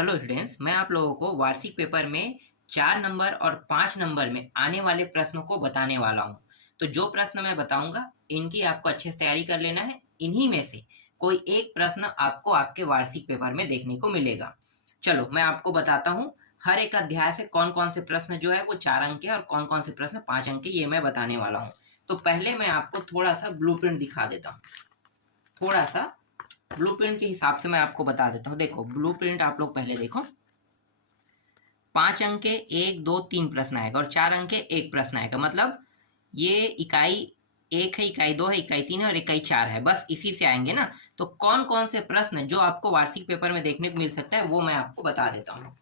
Hello students, मैं आप लोगों को वार्षिक पेपर में 4 नंबर और 5 नंबर में आने वाले प्रश्नों को बताने वाला हूं। तो जो प्रश्न मैं बताऊंगा इनकी आपको अच्छे से तैयारी कर लेना है। इन्हीं में से कोई एक प्रश्न आपको आपके वार्षिक पेपर में देखने को मिलेगा। चलो मैं आपको बताता हूँ हर एक अध्याय से कौन कौन से प्रश्न जो है वो 4 अंक के और कौन कौन से प्रश्न 5 अंक के, ये मैं बताने वाला हूँ। तो पहले मैं आपको थोड़ा सा ब्लूप्रिंट दिखा देता हूँ। थोड़ा सा ब्लूप्रिंट के हिसाब से मैं आपको बता देता हूँ। देखो ब्लूप्रिंट आप लोग पहले देखो। 5 अंक के 1, 2, 3 प्रश्न आएगा और 4 अंक के 1 प्रश्न आएगा। मतलब ये इकाई 1 है, इकाई 2 है, इकाई 3 है और इकाई 4 है। बस इसी से आएंगे ना। तो कौन कौन से प्रश्न जो आपको वार्षिक पेपर में देखने को मिल सकता है वो मैं आपको बता देता हूँ।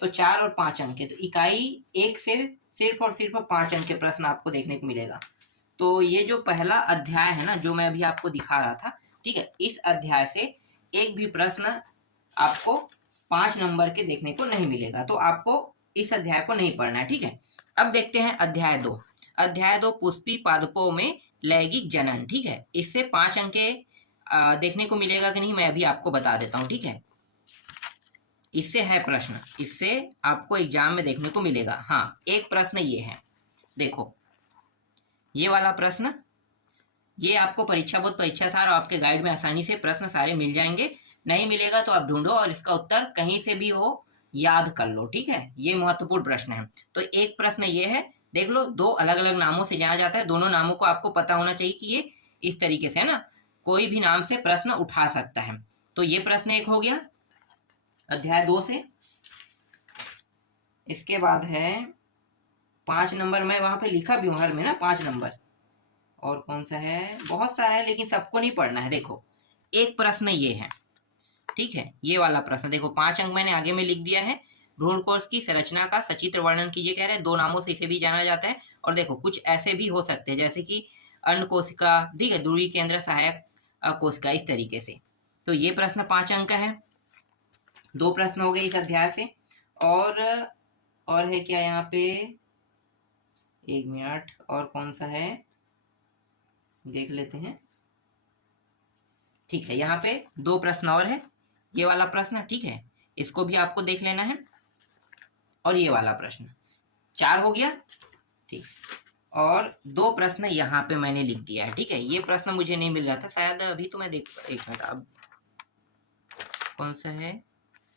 तो 4 और 5 अंक के, तो इकाई 1 से सिर्फ और सिर्फ 5 अंक के प्रश्न आपको देखने को मिलेगा। तो ये जो पहला अध्याय है ना, जो मैं अभी आपको दिखा रहा था, ठीक है, इस अध्याय से एक भी प्रश्न आपको 5 नंबर के देखने को नहीं मिलेगा। तो आपको इस अध्याय को नहीं पढ़ना है, ठीक है। अब देखते हैं अध्याय 2। अध्याय 2 पुष्पी पादपों में लैंगिक जनन, ठीक है। इससे 5 अंक के देखने को मिलेगा कि नहीं मैं अभी आपको बता देता हूँ, ठीक है। इससे है प्रश्न, इससे आपको एग्जाम में देखने को मिलेगा। हाँ, एक प्रश्न ये है, देखो ये वाला प्रश्न, ये आपको परीक्षा बोर्ड परीक्षा सार और आपके गाइड में आसानी से प्रश्न सारे मिल जाएंगे। नहीं मिलेगा तो आप ढूंढो और इसका उत्तर कहीं से भी हो याद कर लो, ठीक है। ये महत्वपूर्ण प्रश्न है। तो एक प्रश्न ये है, देख लो, 2 अलग अलग नामों से जाना जाता है। दोनों नामों को आपको पता होना चाहिए कि ये इस तरीके से है ना, कोई भी नाम से प्रश्न उठा सकता है। तो ये प्रश्न एक हो गया अध्याय 2 से। इसके बाद है 5 नंबर, मैं वहां पे लिखा भी हूं हर में ना 5 नंबर। और कौन सा है, बहुत सारा है लेकिन सबको नहीं पढ़ना है। देखो एक प्रश्न ये है, ठीक है, ये वाला प्रश्न देखो, 5 अंक मैंने आगे में लिख दिया है। भ्रूणकोश की संरचना का सचित्र वर्णन कीजिए, कह रहे हैं। 2 नामों से इसे भी जाना जाता है। और देखो कुछ ऐसे भी हो सकते हैं जैसे कि अन्न कोशिका, ठीक है, ध्रुवी केंद्र सहायक कोशिका, इस तरीके से। तो ये प्रश्न 5 अंक का है। 2 प्रश्न हो गए इस अध्याय से। और है क्या यहाँ पे, 1 मिनट, और कौन सा है देख लेते हैं। ठीक है, यहाँ पे 2 प्रश्न और है। ये वाला प्रश्न, ठीक है, इसको भी आपको देख लेना है। और ये वाला प्रश्न, 4 हो गया, ठीक। और 2 प्रश्न यहाँ पे मैंने लिख दिया है, ठीक है। ये प्रश्न मुझे नहीं मिल रहा था शायद, अभी तो मैं देख, 1 मिनट, अब कौन सा है,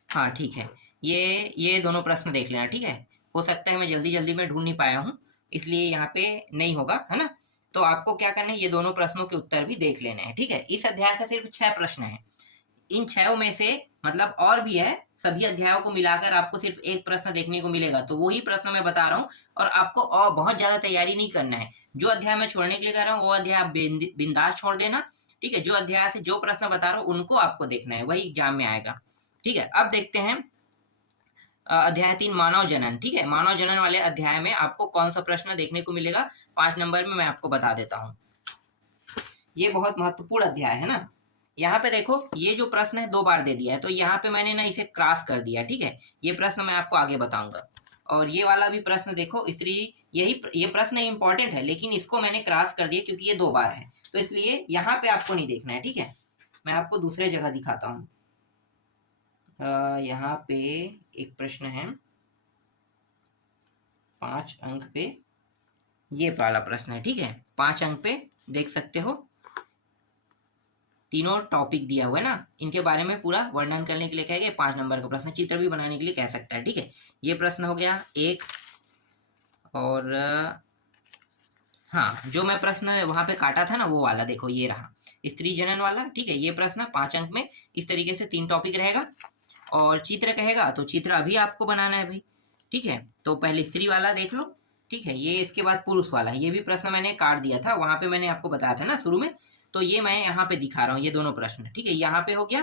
हाँ ठीक है, ये दोनों प्रश्न देख लेना, ठीक है। हो सकता है मैं जल्दी जल्दी में ढूंढ नहीं पाया हूँ, इसलिए यहाँ पे नहीं होगा, है ना। तो आपको क्या करना है, ये दोनों प्रश्नों के उत्तर भी देख लेने हैं, ठीक है। इस अध्याय से सिर्फ 6 प्रश्न है। इन 6 में से मतलब और भी है, सभी अध्यायों को मिलाकर आपको सिर्फ एक प्रश्न देखने को मिलेगा। तो वही प्रश्न मैं बता रहा हूँ और आपको और बहुत ज्यादा तैयारी नहीं करना है। जो अध्याय मैं छोड़ने के लिए कह रहा हूँ वो अध्याय आप बिंदास छोड़ देना, ठीक है। जो अध्याय से जो प्रश्न बता रहा हूँ उनको आपको देखना है, वही एग्जाम में आएगा, ठीक है। अब देखते हैं अध्याय 3 मानव जनन, ठीक है। मानव जनन वाले अध्याय में आपको कौन सा प्रश्न देखने को मिलेगा 5 नंबर में, मैं आपको बता देता हूँ। ये बहुत महत्वपूर्ण अध्याय है ना। यहाँ पे देखो ये जो प्रश्न है 2 बार दे दिया है, तो यहाँ पे मैंने ना इसे क्रॉस कर दिया, ठीक है। ये प्रश्न मैं आपको आगे बताऊंगा। और ये वाला भी प्रश्न देखो, इसलिए ये प्रश्न इंपॉर्टेंट है लेकिन इसको मैंने क्रॉस कर दिया क्योंकि ये 2 बार है, तो इसलिए यहाँ पे आपको नहीं देखना है, ठीक है। मैं आपको दूसरे जगह दिखाता हूँ। यहाँ पे एक प्रश्न है 5 अंक पे, ये वाला प्रश्न है, ठीक है। 5 अंक पे देख सकते हो, तीनों टॉपिक दिया हुआ है ना, इनके बारे में पूरा वर्णन करने के लिए कह गए। 5 नंबर का प्रश्न, चित्र भी बनाने के लिए कह सकता है, ठीक है। ये प्रश्न हो गया एक। और हाँ, जो मैं प्रश्न वहां पे काटा था ना वो वाला देखो, ये रहा स्त्री जनन वाला, ठीक है। ये प्रश्न 5 अंक में इस तरीके से 3 टॉपिक रहेगा। और चित्र कहेगा तो चित्र अभी आपको बनाना है भाई, ठीक है। तो पहले स्त्री वाला देख लो, ठीक है। ये इसके बाद पुरुष वाला, ये भी प्रश्न मैंने काट दिया था, वहां पे मैंने आपको बताया था ना शुरू में। तो ये मैं यहाँ पे दिखा रहा हूँ, ये दोनों प्रश्न, ठीक है। यहाँ पे हो गया,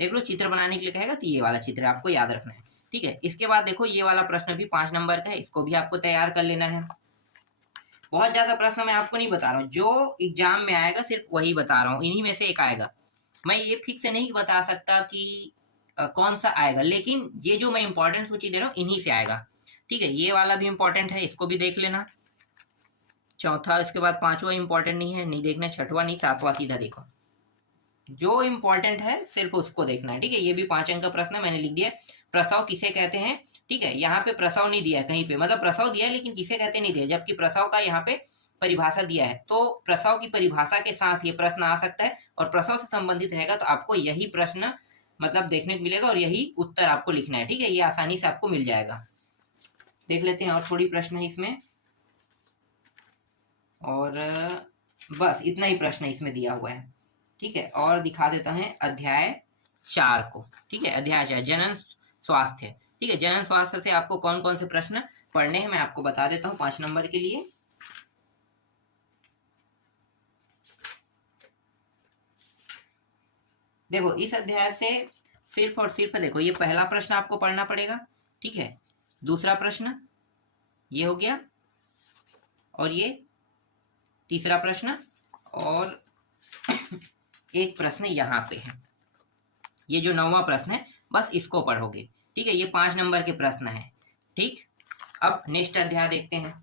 देख लो, चित्र बनाने के लिए कहेगा तो ये वाला चित्र आपको याद रखना है, ठीक है। इसके बाद देखो ये वाला प्रश्न भी 5 नंबर का है, इसको भी आपको तैयार कर लेना है। बहुत ज्यादा प्रश्न मैं आपको नहीं बता रहा हूँ, जो एग्जाम में आएगा सिर्फ वही बता रहा हूँ, इन्हीं में से एक आएगा। मैं ये फिक्स नहीं बता सकता कि कौन सा आएगा, लेकिन ये जो मैं इंपॉर्टेंट सूची दे रहा हूँ इन्हीं से आएगा, ठीक है। ये वाला भी इंपॉर्टेंट है, इसको भी देख लेना। चौथा, इसके बाद 5वां इंपॉर्टेंट नहीं है, नहीं देखना। 6वां नहीं, 7वां सीधा देखो। जो इंपॉर्टेंट है सिर्फ उसको देखना है, ठीक है। ये भी 5 अंक का प्रश्न मैंने लिख दिया। प्रसव किसे कहते हैं, ठीक है। यहाँ पे प्रसव नहीं दिया है कहीं पे, मतलब प्रसव दिया है लेकिन किसे कहते नहीं दिया, जबकि प्रसव का यहाँ पे परिभाषा दिया है। तो प्रसव की परिभाषा के साथ ये प्रश्न आ सकता है और प्रसव से संबंधित रहेगा तो आपको यही प्रश्न मतलब देखने को मिलेगा और यही उत्तर आपको लिखना है, ठीक है। ये आसानी से आपको मिल जाएगा। देख लेते हैं और थोड़ी प्रश्न है इसमें, और बस इतना ही प्रश्न इसमें दिया हुआ है, ठीक है। और दिखा देता है अध्याय 4 को, ठीक है। अध्याय 4 जनन स्वास्थ्य, ठीक है। जनन स्वास्थ्य से आपको कौन कौन से प्रश्न पढ़ने हैं मैं आपको बता देता हूँ 5 नंबर के लिए। देखो इस अध्याय से सिर्फ और सिर्फ देखो ये पहला प्रश्न आपको पढ़ना पड़ेगा, ठीक है। दूसरा प्रश्न ये हो गया, और ये तीसरा प्रश्न, और एक प्रश्न यहाँ पे है, ये जो 9वां प्रश्न है बस इसको पढ़ोगे, ठीक है। ये 5 नंबर के प्रश्न है, ठीक। अब नेक्स्ट अध्याय देखते हैं,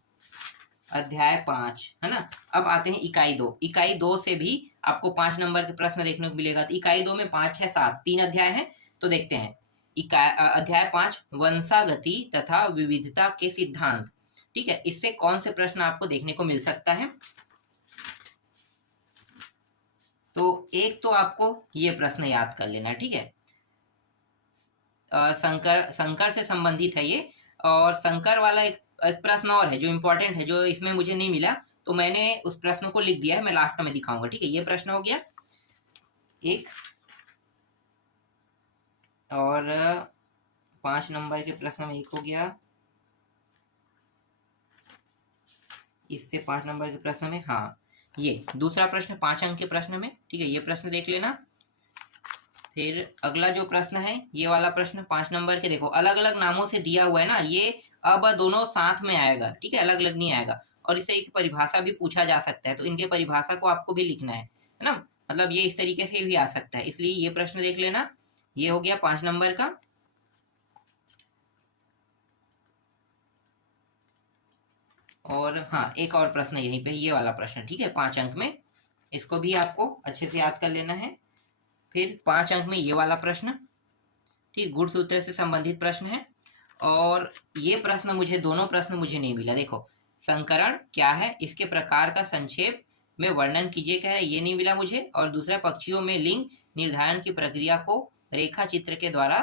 अध्याय 5 है ना। अब आते हैं इकाई 2। इकाई 2 से भी आपको 5 नंबर के प्रश्न देखने को मिलेगा। तो इकाई 2 में 5, 6, 7 3 अध्याय हैं। तो देखते हैं अध्याय 5 वंशागति तथा विविधता के सिद्धांत, ठीक है। इससे कौन से प्रश्न आपको देखने को मिल सकता है। तो एक तो आपको ये प्रश्न याद कर लेना, ठीक है। संकर से संबंधित है ये, और संकर वाला एक प्रश्न और है जो इम्पोर्टेंट है, जो इसमें मुझे नहीं मिला तो मैंने उस प्रश्न को लिख दिया है, मैं लास्ट में दिखाऊंगा, ठीक है। ये प्रश्न हो गया एक, और 5 नंबर के प्रश्न में एक हो गया, इससे 5 नंबर के प्रश्न में, हाँ ये दूसरा प्रश्न 5 अंक के प्रश्न में, ठीक है। ये प्रश्न देख लेना। फिर अगला जो प्रश्न है ये वाला प्रश्न 5 नंबर के, देखो अलग अलग नामों से दिया हुआ है ना, ये अब दोनों साथ में आएगा, ठीक है, अलग अलग नहीं आएगा। और इससे एक परिभाषा भी पूछा जा सकता है, तो इनके परिभाषा को आपको भी लिखना है ना। मतलब ये इस तरीके से भी आ सकता है, इसलिए ये प्रश्न देख लेना। ये हो गया 5 नंबर का। और हाँ एक और प्रश्न यहीं पे, ये वाला प्रश्न, ठीक है, 5 अंक में, इसको भी आपको अच्छे से याद कर लेना है। फिर 5 अंक में ये वाला प्रश्न, ठीक, गुणसूत्र से संबंधित प्रश्न है। और ये प्रश्न मुझे, दोनों प्रश्न मुझे नहीं मिला। देखो संकरण क्या है, इसके प्रकार का संक्षेप में वर्णन कीजिए कह रहे, ये नहीं मिला मुझे। और दूसरा पक्षियों में लिंग निर्धारण की प्रक्रिया को रेखा चित्र के द्वारा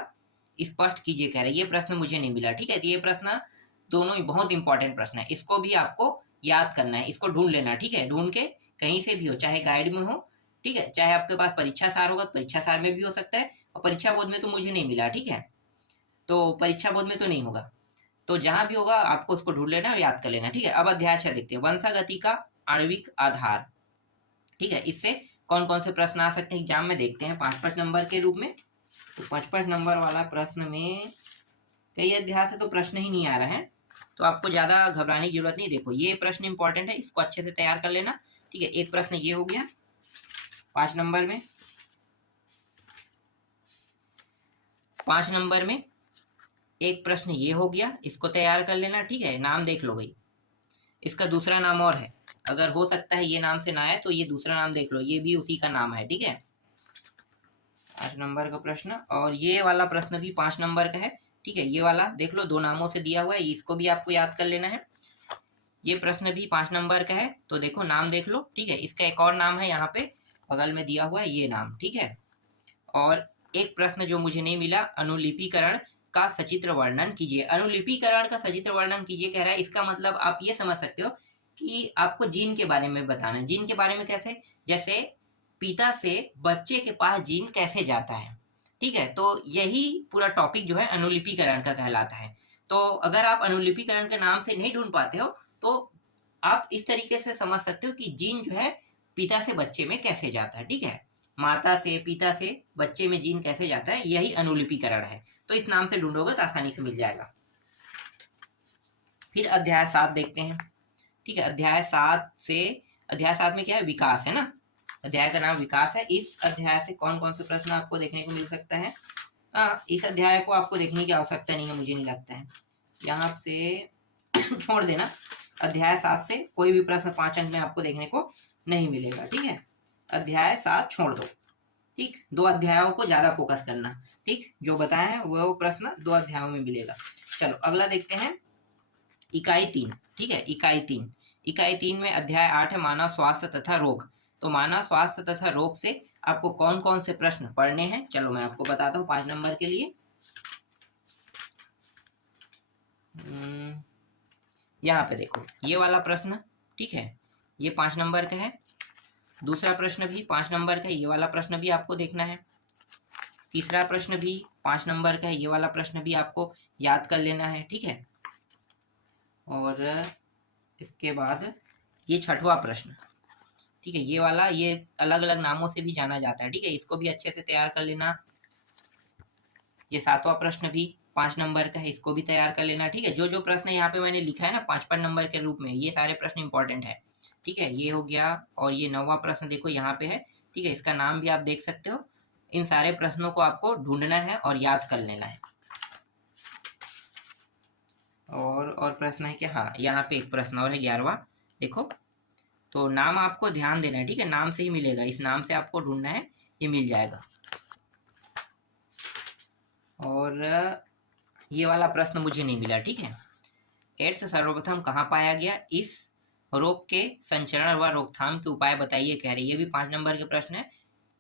स्पष्ट कीजिए कह रहे, ये प्रश्न मुझे नहीं मिला, ठीक है। तो ये प्रश्न दोनों ही बहुत इंपॉर्टेंट प्रश्न है, इसको भी आपको याद करना है, इसको ढूंढ लेना, ठीक है। ढूंढ के कहीं से भी हो, चाहे गाइड में हो, ठीक है, चाहे आपके पास परीक्षा सार होगा तो परीक्षा सार में भी हो सकता है, और परीक्षा बोध में तो मुझे नहीं मिला, ठीक है। तो परीक्षा बोध में तो नहीं होगा, तो जहां भी होगा आपको उसको ढूंढ लेना और याद कर लेना, ठीक है। अब अध्याय 6 देखते हैं, वंशागति का आणविक आधार, ठीक है। इससे कौन कौन से प्रश्न आ सकते हैं एग्जाम में, देखते हैं 5-5 नंबर के रूप में। तो 5-5 नंबर वाला प्रश्न में कई अध्याय से तो प्रश्न ही नहीं आ रहा है, तो आपको ज्यादा घबराने की जरूरत नहीं। देखो ये प्रश्न इंपॉर्टेंट है, इसको अच्छे से तैयार कर लेना, ठीक है। एक प्रश्न ये हो गया 5 नंबर में। 5 नंबर में एक प्रश्न ये हो गया, इसको तैयार कर लेना, ठीक है। नाम देख लो भाई, इसका दूसरा नाम और है, अगर हो सकता है ये नाम से ना आए तो ये दूसरा नाम देख लो, ये भी उसी का नाम है, ठीक है। 5 नंबर का प्रश्न, और ये वाला प्रश्न भी 5 नंबर का है, ठीक है। ये वाला देख लो, 2 नामों से दिया हुआ है, इसको भी आपको याद कर लेना है। ये प्रश्न भी 5 नंबर का है, तो देखो नाम देख लो, ठीक है। इसका एक और नाम है यहाँ पे बगल में दिया हुआ है, ये नाम, ठीक है। और एक प्रश्न जो मुझे नहीं मिला, अनुलिपिकरण का सचित्र वर्णन कीजिए। अनुलिपिकरण का सचित्र वर्णन कीजिए कह रहा है, इसका मतलब आप ये समझ सकते हो कि आपको जीन के बारे में बताना है। जीन के बारे में कैसे, जैसे पिता से बच्चे के पास जीन कैसे जाता है, ठीक है। तो यही पूरा टॉपिक जो है अनुलिपिकरण का कहलाता है। तो अगर आप अनुलिपिकरण के नाम से नहीं ढूंढ पाते हो तो आप इस तरीके से समझ सकते हो कि जीन जो है पिता से बच्चे में कैसे जाता है, ठीक है। माता से पिता से बच्चे में जीन कैसे जाता है, यही अनुलिपिकरण है। तो इस नाम से ढूंढोगे तो आसानी से मिल जाएगा। फिर अध्याय 7 देखते हैं, ठीक है। अध्याय 7 में क्या है, विकास है ना, अध्याय का नाम विकास है। इस अध्याय से कौन कौन से प्रश्न आपको देखने को मिल सकता है। इस अध्याय को आपको देखने की आवश्यकता नहीं है, मुझे नहीं लगता है, यहाँ से छोड़ देना। अध्याय 7 से कोई भी प्रश्न 5 अंक में आपको देखने को नहीं मिलेगा, ठीक है। अध्याय 7 छोड़ दो, ठीक। 2 अध्यायों को ज्यादा फोकस करना, ठीक, जो बताया है वो प्रश्न 2 अध्यायों में मिलेगा। चलो अगला देखते हैं, इकाई 3। ठीक है, इकाई 3 में अध्याय 8 है मानव स्वास्थ्य तथा रोग। तो मानव स्वास्थ्य तथा रोग से आपको कौन कौन से प्रश्न पढ़ने हैं, चलो मैं आपको बताता हूँ 5 नंबर के लिए। यहाँ पे देखो ये वाला प्रश्न, ठीक है, ये 5 नंबर का है। दूसरा प्रश्न भी 5 नंबर का है, ये वाला प्रश्न भी आपको देखना है। तीसरा प्रश्न भी 5 नंबर का है, ये वाला प्रश्न भी आपको याद कर लेना है। ठीक है, और इसके बाद ये 6वां प्रश्न, ठीक है, ये वाला, ये अलग अलग नामों से भी जाना जाता है। ठीक है, इसको भी अच्छे से तैयार कर लेना। ये 7वां प्रश्न भी 5 नंबर का है, इसको भी तैयार कर लेना। ठीक है, जो जो प्रश्न यहाँ पे मैंने लिखा है ना 5-5 नंबर के रूप में, ये सारे प्रश्न इंपॉर्टेंट है। ठीक है, ये हो गया। और ये 9वां प्रश्न देखो यहाँ पे है। ठीक है, इसका नाम भी आप देख सकते हो। इन सारे प्रश्नों को आपको ढूंढना है और याद कर लेना है। और प्रश्न है कि हाँ, यहाँ पे एक प्रश्न और है 11वां, देखो। तो नाम आपको ध्यान देना है। ठीक है, नाम से ही मिलेगा, इस नाम से आपको ढूंढना है, ये मिल जाएगा। और ये वाला प्रश्न मुझे नहीं मिला। ठीक है, एड्स सर्वप्रथम कहाँ पाया गया, इस रोग के संचरण व रोकथाम के उपाय बताइए कह रही है। ये भी 5 नंबर के प्रश्न है।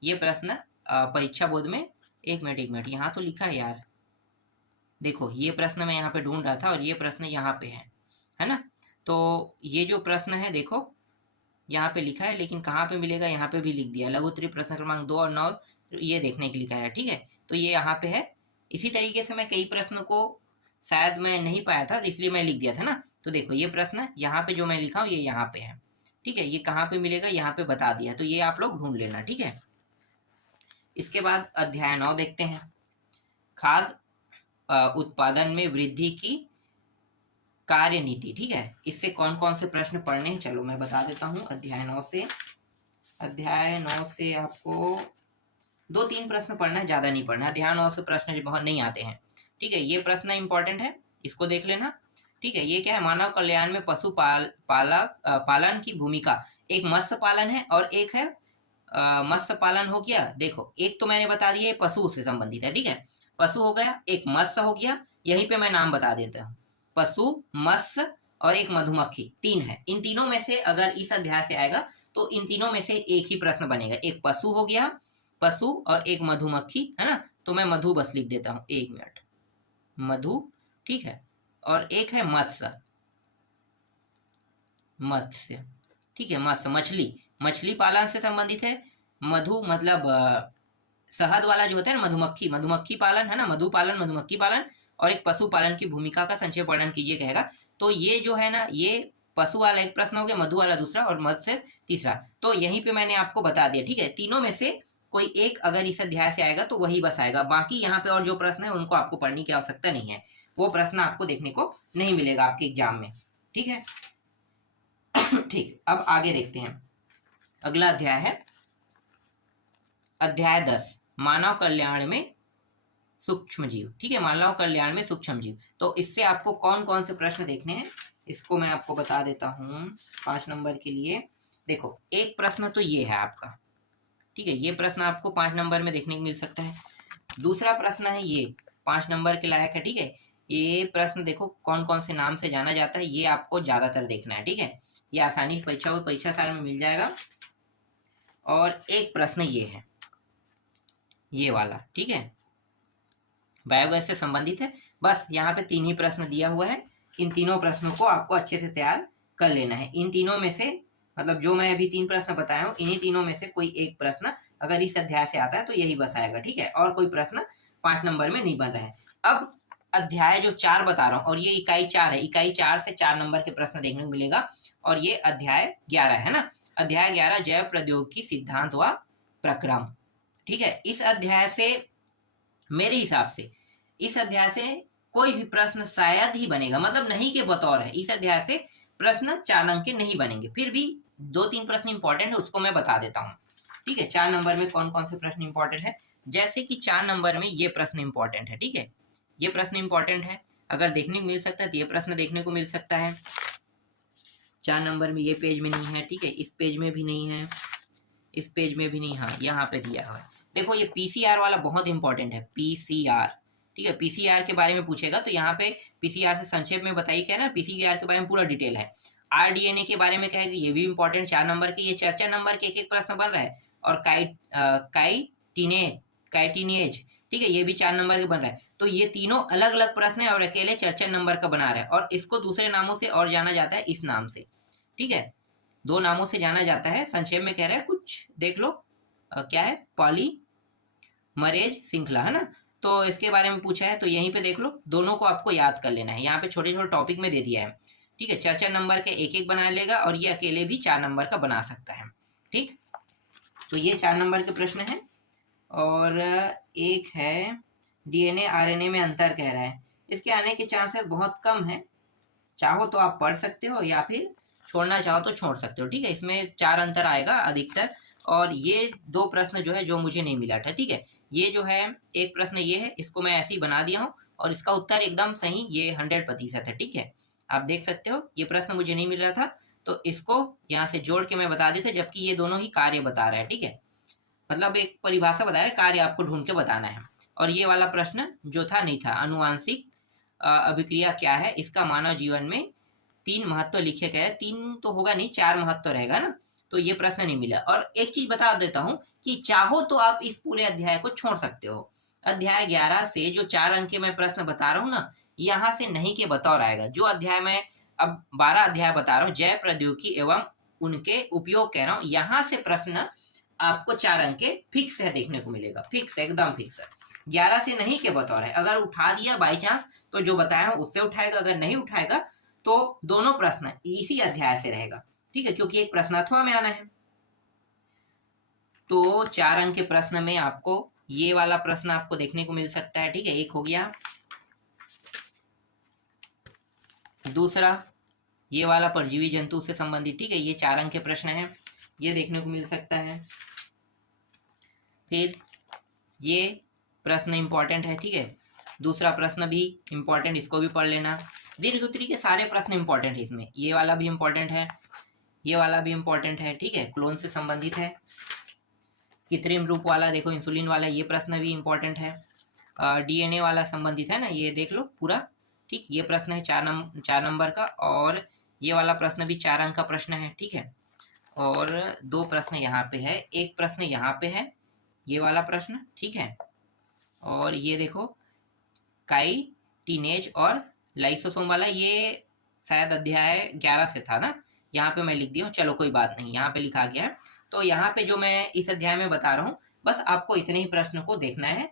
ये प्रश्न परीक्षा बोर्ड में, एक मिनट यहाँ तो लिखा है यार, देखो ये प्रश्न मैं यहाँ पे ढूंढ रहा था और ये प्रश्न यहाँ पे है ना। तो ये जो प्रश्न है देखो यहाँ पे लिखा है, लेकिन कहाँ पे मिलेगा, यहाँ पे भी लिख दिया, लघु उत्तरीय प्रश्न क्रमांक 2 और 9, ये देखने के लिखा है। ठीक है, तो ये यहाँ पे है। इसी तरीके से मैं कई प्रश्नों को शायद मैं नहीं पाया था, इसलिए मैं लिख दिया था ना। तो देखो ये प्रश्न यहाँ पे जो मैं लिखा हूँ ये यहाँ पे है। ठीक है, ये कहाँ पे मिलेगा, यहाँ पे बता दिया, तो ये आप लोग ढूंढ लेना। ठीक है, इसके बाद अध्याय 9 देखते हैं, खाद्य उत्पादन में वृद्धि की कार्य नीति। ठीक है, इससे कौन कौन से प्रश्न पढ़ने हैं, चलो मैं बता देता हूँ। अध्याय 9 से आपको 2-3 प्रश्न पढ़ना है, ज्यादा नहीं पढ़ना। अध्याय 9 से प्रश्न बहुत नहीं आते हैं। ठीक है, ये प्रश्न इंपॉर्टेंट है, इसको देख लेना। ठीक है, ये क्या है, मानव कल्याण में पशु पालन की भूमिका। एक मत्स्य पालन है और एक है मत्स्य पालन हो गया। देखो एक तो मैंने बता दिया पशु से संबंधित है। ठीक है, पशु हो गया, एक मत्स्य हो गया, यहीं पे मैं नाम बता देता हूँ, पशु, मत्स्य और एक मधुमक्खी, 3 है। इन तीनों में से अगर इस अध्याय से आएगा तो इन तीनों में से एक ही प्रश्न बनेगा। एक पशु हो गया, पशु और एक मधुमक्खी, है ना। तो मैं मधु बस लिख देता हूँ, 1 मिनट, मधु। ठीक है, और एक है मत्स्य, ठीक है, मत्स्य, मछली पालन से संबंधित है। मधु मतलब शहद वाला जो होता है ना, मधुमक्खी पालन, है ना, मधु पालन, मधुमक्खी पालन। और एक पशु पालन की भूमिका का संक्षेप वर्णन कीजिए कहेगा। तो ये जो है ना, ये पशु वाला एक प्रश्न हो गया, मधु वाला दूसरा और मत्स्य तीसरा। तो यहीं पे मैंने आपको बता दिया। ठीक है, तीनों में से कोई एक अगर इस अध्याय से आएगा तो वही बस आएगा। बाकी यहाँ पे और जो प्रश्न है उनको आपको पढ़ने की आवश्यकता नहीं है, वो प्रश्न आपको देखने को नहीं मिलेगा आपके एग्जाम में। ठीक है ठीक, अब आगे देखते हैं। अगला अध्याय है अध्याय 10, मानव कल्याण में सूक्ष्म जीव। ठीक है, मानव कल्याण में सूक्ष्म जीव। तो इससे आपको कौन कौन से प्रश्न देखने हैं, इसको मैं आपको बता देता हूँ 5 नंबर के लिए। देखो एक प्रश्न तो ये है आपका। ठीक है, ये प्रश्न आपको 5 नंबर में देखने को मिल सकता है। दूसरा प्रश्न है ये 5 नंबर के लायक है। ठीक है, ये प्रश्न देखो कौन कौन से नाम से जाना जाता है, ये आपको ज्यादातर देखना है। ठीक है, ये आसानी से परीक्षा साल में मिल जाएगा। और एक प्रश्न ये है, ये वाला। ठीक है, बायोगैस से संबंधित है। बस यहाँ पे 3 ही प्रश्न दिया हुआ है। इन तीनों प्रश्नों को आपको अच्छे से तैयार कर लेना है। इन तीनों में से, मतलब जो मैं अभी 3 प्रश्न बताया हूँ, इन्हीं तीनों में से कोई एक प्रश्न अगर इस अध्याय से आता है तो यही बस आएगा। ठीक है, और कोई प्रश्न 5 नंबर में नहीं बन रहा है। अब अध्याय जो 4 बता रहा हूँ, और ये इकाई 4 है, इकाई 4 से 4 नंबर के प्रश्न देखने को मिलेगा। और ये अध्याय 11 है ना, अध्याय 11 जैव प्रौद्योगिकी सिद्धांत व प्रक्रम। ठीक है, इस अध्याय से मेरे हिसाब से इस अध्याय से कोई भी प्रश्न शायद ही बनेगा, मतलब नहीं के बतौर है। इस अध्याय से प्रश्न 4 अंक के नहीं बनेंगे, फिर भी 2-3 प्रश्न इंपॉर्टेंट है, उसको मैं बता देता हूँ। ठीक है, 4 नंबर में कौन कौन से प्रश्न इंपॉर्टेंट है, जैसे कि 4 नंबर में ये प्रश्न इंपॉर्टेंट है। ठीक है, ये प्रश्न इंपॉर्टेंट है, अगर देखने को मिल सकता है तो ये प्रश्न देखने को मिल सकता है। 4 नंबर में ये पेज में नहीं है। ठीक है, इस पेज में भी नहीं है, इस पेज में भी नहीं, हाँ यहाँ पे दिया हुआ है। देखो ये पीसीआर वाला बहुत इंपॉर्टेंट है, पीसीआर, ठीक है। पीसीआर के बारे में पूछेगा तो यहाँ पे पीसीआर से संक्षेप में बताइए क्या है ना, पीसीआर के बारे में पूरा डिटेल है। आरडीएनए के बारे में क्या है कि ये भी इंपॉर्टेंट, 4 नंबर के, ये 4 नंबर के एक प्रश्न बन रहा है। और काइटिनेज, ठीक है, ये भी 4 नंबर के बन रहा है। तो ये तीनों अलग अलग प्रश्न है और अकेले 4 नंबर का बना रहा है, और इसको दूसरे नामों से और जाना जाता है, इस नाम से, ठीक है, 2 नामों से जाना जाता है। संक्षेप में कह रहा है, कुछ देख लो, क्या है, पॉलीमरेज श्रृंखला, है ना। तो इसके बारे में पूछा है, तो यहीं पे देख लो, दोनों को आपको याद कर लेना है। यहाँ पे छोटे छोटे टॉपिक में दे दिया है, ठीक है। 4 नंबर के एक एक बना लेगा, और ये अकेले भी 4 नंबर का बना सकता है, ठीक। तो ये 4 नंबर के प्रश्न है। और एक है डीएनए आरएनए में अंतर कह रहा है, इसके आने के चांसेस बहुत कम है। चाहो तो आप पढ़ सकते हो, या फिर छोड़ना चाहो तो छोड़ सकते हो, ठीक है। इसमें 4 अंतर आएगा अधिकतर। और ये 2 प्रश्न जो है जो मुझे नहीं मिला था, ठीक है। ये जो है एक प्रश्न ये है, इसको मैं ऐसे ही बना दिया हूँ, और इसका उत्तर एकदम सही, ये 100% है, ठीक है। आप देख सकते हो, ये प्रश्न मुझे नहीं मिल रहा था, तो इसको यहाँ से जोड़ के मैं बता देता, जबकि ये दोनों ही कार्य बता रहा है, ठीक है। मतलब एक परिभाषा बता रहा है, कार्य आपको ढूंढ के बताना है। और ये वाला प्रश्न जो था नहीं था, अनुवांशिक अभिक्रिया क्या है, इसका मानव जीवन में 3 महत्व लिखे गए। 3 तो होगा नहीं, 4 महत्व रहेगा ना, तो ये प्रश्न नहीं मिला। और एक चीज बता देता हूँ कि चाहो तो आप इस पूरे अध्याय को छोड़ सकते हो। अध्याय 11 से जो 4 अंक के मैं प्रश्न बता रहा हूँ ना, यहाँ से नहीं के बतौर आएगा। जो अध्याय में अब 12 अध्याय बता रहा हूँ, जैव प्रौद्योगिकी एवं उनके उपयोग कह रहा हूँ, यहाँ से प्रश्न आपको 4 अंक के फिक्स है देखने को मिलेगा, फिक्स, एकदम फिक्स है। 11 से नहीं के बतौर है। अगर उठा दिया बाई चांस तो जो बताया हूँ उससे उठाएगा, अगर नहीं उठाएगा तो दोनों प्रश्न इसी अध्याय से रहेगा, ठीक है, क्योंकि एक प्रश्नार्थवा में आना है। तो 4 अंक के प्रश्न में आपको ये वाला प्रश्न आपको देखने को मिल सकता है, ठीक है, एक हो गया। दूसरा ये वाला परजीवी जंतु से संबंधित, ठीक है, ये 4 अंक के प्रश्न है, ये देखने को मिल सकता है। फिर ये प्रश्न इंपॉर्टेंट है, ठीक है, दूसरा प्रश्न भी इंपॉर्टेंट, इसको भी पढ़ लेना। दीर्घ उत्तरी के सारे प्रश्न इंपॉर्टेंट है इसमें, ये वाला भी इंपॉर्टेंट है, ये वाला भी इंपॉर्टेंट है, ठीक है, क्लोन से संबंधित है। कृत्रिम रूप वाला देखो, इंसुलिन वाला, ये प्रश्न भी इंपॉर्टेंट है। डीएनए वाला संबंधित है ना, ये देख लो पूरा, ठीक, ये प्रश्न है 4 नंबर का। और ये वाला प्रश्न भी 4 अंक का प्रश्न है, ठीक है। और 2 प्रश्न यहाँ पे है, एक प्रश्न यहाँ पे है, ये वाला प्रश्न, ठीक है। और ये देखो काइटिनेज और लाइसोसोम वाला, ये शायद अध्याय 11 से था ना, यहाँ पे मैं लिख दिया हूँ, चलो कोई बात नहीं, यहाँ पे लिखा गया है। तो यहाँ पे जो मैं इस अध्याय में बता रहा हूँ, बस आपको इतने ही प्रश्न को देखना है,